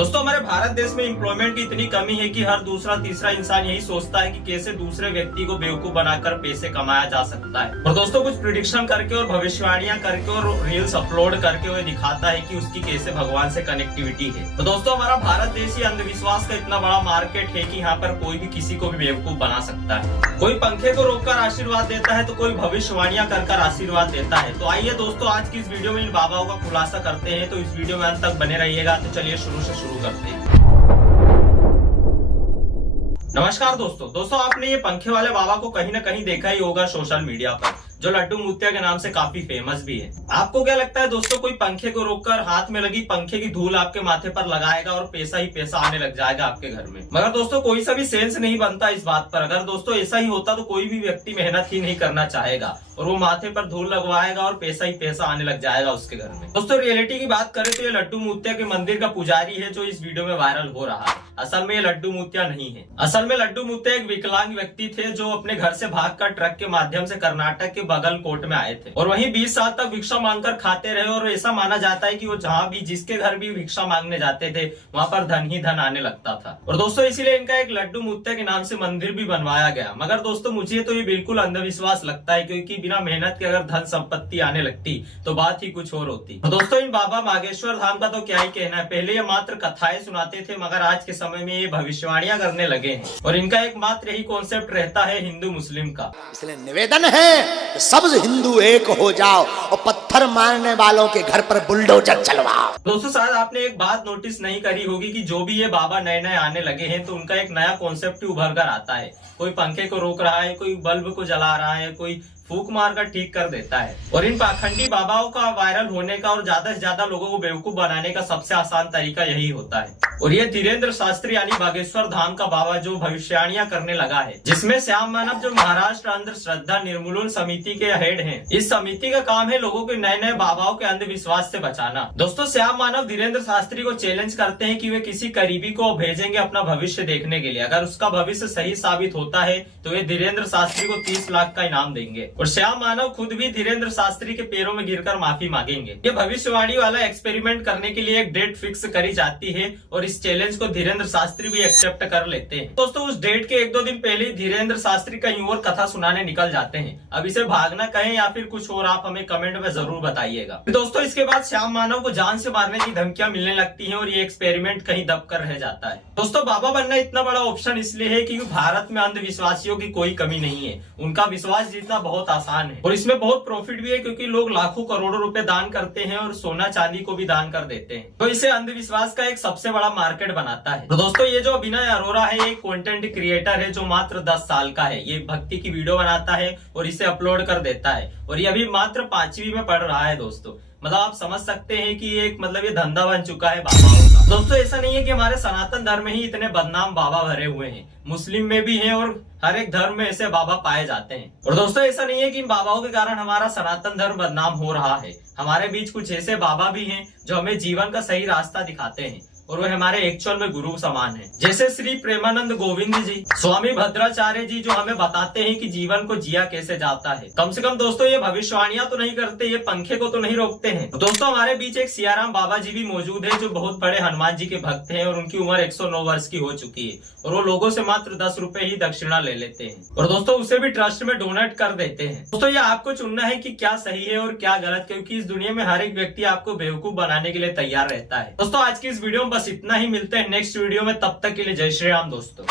दोस्तों हमारे भारत देश में एम्प्लॉयमेंट की इतनी कमी है कि हर दूसरा तीसरा इंसान यही सोचता है कि कैसे दूसरे व्यक्ति को बेवकूफ बनाकर पैसे कमाया जा सकता है। और दोस्तों कुछ प्रिडिक्शन करके और भविष्यवाणियां करके और रील्स अपलोड करके वो दिखाता है कि उसकी कैसे भगवान से कनेक्टिविटी है। तो दोस्तों हमारा भारत देश ही अंधविश्वास का इतना बड़ा मार्केट है कि यहाँ पर कोई भी किसी को भी बेवकूफ बना सकता है। कोई पंखे को रोककर आशीर्वाद देता है तो कोई भविष्यवाणियां कर आशीर्वाद देता है। तो आइए दोस्तों आज की इस वीडियो में इन बाबाओं का खुलासा करते हैं। तो इस वीडियो में अंत तक बने रहिएगा। तो चलिए शुरू करते हैं। नमस्कार दोस्तों आपने ये पंखे वाले बाबा को कहीं ना कहीं देखा ही होगा सोशल मीडिया पर, जो लड्डू मुत्या के नाम से काफी फेमस भी है। आपको क्या लगता है दोस्तों, कोई पंखे को रोककर हाथ में लगी पंखे की धूल आपके माथे पर लगाएगा और पैसा ही पैसा आने लग जाएगा आपके घर में? मगर दोस्तों कोई सा भी सेंस नहीं बनता इस बात पर। अगर दोस्तों ऐसा ही होता तो कोई भी व्यक्ति मेहनत ही नहीं करना चाहेगा और वो माथे पर धूल लगवाएगा और पैसा ही पैसा आने लग जाएगा उसके घर में। दोस्तों रियलिटी की बात करें तो ये लड्डू मुत्या के मंदिर का पुजारी है जो इस वीडियो में वायरल हो रहा है। असल में ये लड्डू मुत्या नहीं है। असल में लड्डू मुत्या एक विकलांग व्यक्ति थे जो अपने घर से भागकर ट्रक के माध्यम से कर्नाटक के बागलकोट में आए थे और वहीं 20 साल तक भिक्षा मांगकर खाते रहे। और ऐसा माना जाता है कि वो जहाँ भी जिसके घर भी भिक्षा मांगने जाते थे वहाँ पर धन ही धन आने लगता था। और दोस्तों इसीलिए इनका एक लड्डू मुत्या के नाम से मंदिर भी बनवाया गया। मगर दोस्तों मुझे तो ये बिल्कुल अंधविश्वास लगता है, क्योंकि बिना मेहनत के अगर धन संपत्ति आने लगती तो बात ही कुछ और होती। तो दोस्तों इन बाबा बागेश्वर धाम का तो क्या ही कहना है। पहले ये मात्र कथाएं सुनाते थे, मगर आज के समय में ये भविष्यवाणियां करने लगे हैं और इनका एकमात्र यही कॉन्सेप्ट रहता है हिंदू मुस्लिम का। इसलिए निवेदन है सब हिंदू एक हो जाओ और पत्थर मारने वालों के घर पर बुलडोजर चलवाओ। दोस्तों शायद आपने एक बात नोटिस नहीं करी होगी कि जो भी ये बाबा नए नए आने लगे हैं तो उनका एक नया कॉन्सेप्ट उभर कर आता है। कोई पंखे को रोक रहा है, कोई बल्ब को जला रहा है, कोई फूक मारकर ठीक कर देता है। और इन पाखंडी बाबाओं का वायरल होने का और ज्यादा से ज्यादा लोगों को बेवकूफ बनाने का सबसे आसान तरीका यही होता है। और ये धीरेन्द्र शास्त्री यानी बागेश्वर धाम का बाबा जो भविष्यवाणियां करने लगा है, जिसमें श्याम मानव जो महाराष्ट्र अंधश्रद्धा निर्मूलन समिति के हेड हैं, इस समिति का काम है लोगों के नए नए बाबाओं के अंधविश्वास से बचाना। दोस्तों श्याम मानव धीरेन्द्र शास्त्री को चैलेंज करते हैं कि वे किसी करीबी को भेजेंगे अपना भविष्य देखने के लिए। अगर उसका भविष्य सही साबित होता है तो वे धीरेन्द्र शास्त्री को 30 लाख का इनाम देंगे और श्याम मानव खुद भी धीरेन्द्र शास्त्री के पैरों में गिरकर माफी मांगेंगे। ये भविष्यवाणी वाला एक्सपेरिमेंट करने के लिए एक डेट फिक्स करी जाती है और इस चैलेंज को धीरेन्द्र शास्त्री भी एक्सेप्ट कर लेते हैं। दोस्तों उस डेट के 1-2 दिन पहले ही धीरेन्द्र शास्त्री कहीं और कथा सुनाने निकल जाते हैं। अब इसे भागना कहें या फिर कुछ और, आप हमें कमेंट में जरूर बताइएगा। दोस्तों इसके बाद श्याम मानव को जान से मारने की धमकियां मिलने लगती हैं और ये एक्सपेरिमेंट कहीं दब कर रह जाता है। दोस्तों बाबा बनना इतना बड़ा ऑप्शन इसलिए है क्योंकि भारत में अंधविश्वासियों की कोई कमी नहीं है। उनका विश्वास जीतना बहुत आसान है और इसमें बहुत प्रॉफिट भी है, क्योंकि लोग लाखों करोड़ों रुपए दान करते हैं और सोना चांदी को भी दान कर देते हैं। तो इसे अंधविश्वास का एक सबसे बड़ा मार्केट बनाता है। तो दोस्तों ये जो अभिनय अरोरा है एक कंटेंट क्रिएटर है जो मात्र 10 साल का है। ये भक्ति की वीडियो बनाता है और इसे अपलोड कर देता है और ये अभी मात्र 5वीं में पढ़ रहा है। दोस्तों मतलब आप समझ सकते हैं कि ये धंधा बन चुका है बाबाओं का। दोस्तों ऐसा नहीं है कि हमारे सनातन धर्म में ही इतने बदनाम बाबा भरे हुए हैं, मुस्लिम में भी हैं और हर एक धर्म में ऐसे बाबा पाए जाते हैं। और दोस्तों ऐसा नहीं है कि इन बाबाओं के कारण हमारा सनातन धर्म बदनाम हो रहा है। हमारे बीच कुछ ऐसे बाबा भी हैं जो हमें जीवन का सही रास्ता दिखाते हैं और वो हमारे एक्चुअल में गुरु समान है। जैसे श्री प्रेमानंद गोविंद जी, स्वामी भद्राचार्य जी, जो हमें बताते हैं कि जीवन को जिया कैसे जाता है। कम से कम दोस्तों ये भविष्यवाणियां तो नहीं करते, ये पंखे को तो नहीं रोकते हैं। दोस्तों हमारे बीच एक सियाराम बाबा जी भी मौजूद है जो बहुत बड़े हनुमान जी के भक्त हैं और उनकी उम्र 109 वर्ष की हो चुकी है और वो लोगों से मात्र 10 रुपए ही दक्षिणा ले लेते हैं और दोस्तों उसे भी ट्रस्ट में डोनेट कर देते हैं। दोस्तों ये आपको चुनना है कि क्या सही है और क्या गलत, क्योंकि इस दुनिया में हर एक व्यक्ति आपको बेवकूफ बनाने के लिए तैयार रहता है। दोस्तों आज की इस वीडियो में बस इतना ही। मिलते हैं नेक्स्ट वीडियो में, तब तक के लिए जय श्री राम दोस्तों।